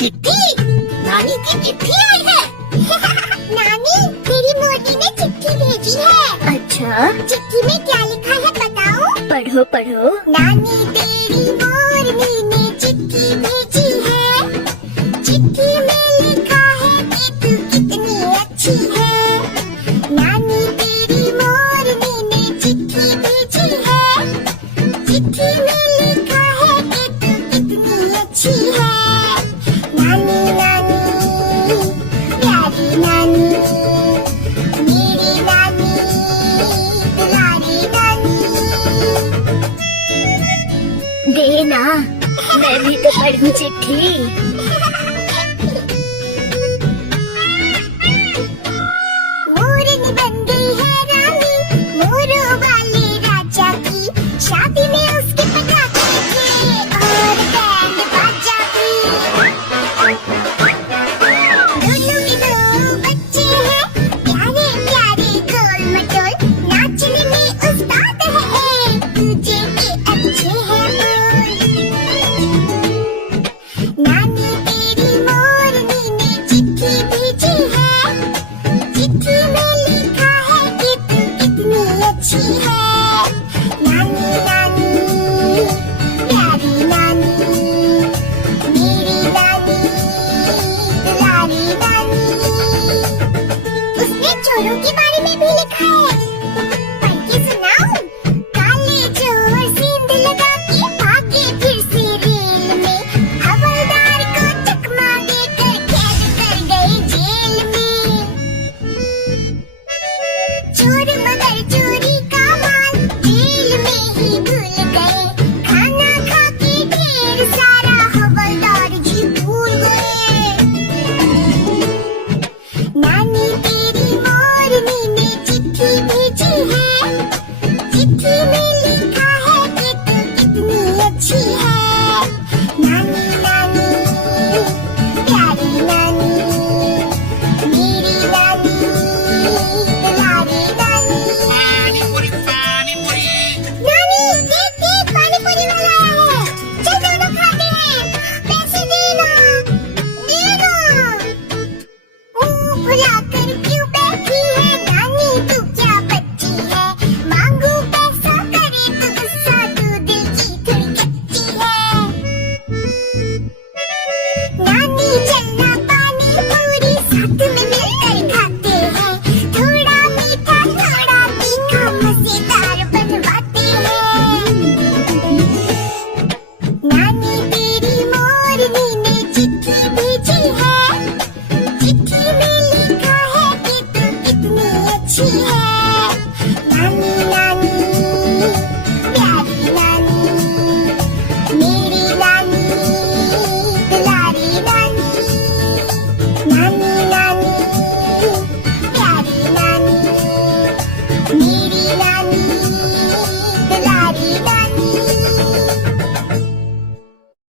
चिट्ठी? नानी की चिट्ठी आई है। नानी, तेरी मोरनी ने चिट्ठी भेजी है। अच्छा, चिट्ठी में क्या लिखा है बताओ? पढ़ो पढ़ो। नानी तेरी मोरनी ने चिट्ठी भेजी है। चिट्ठी में लिखा है कि तू कितनी अच्छी है। नानी तेरी मोरनी ने चिट्ठी भेजी है। चिट्ठी में लिखा है कि तू कितनी अच्छी है। नानी नानी, प्यारी नानी, मेरी नानी, दुलारी नानी। देना, मैं भी तो पढ़ूं चिट्ठी। मोरनी बन गई है रानी, मोरों वाले राजा की। शादी में उसके पटाखे थे और बैंड बाजा भी।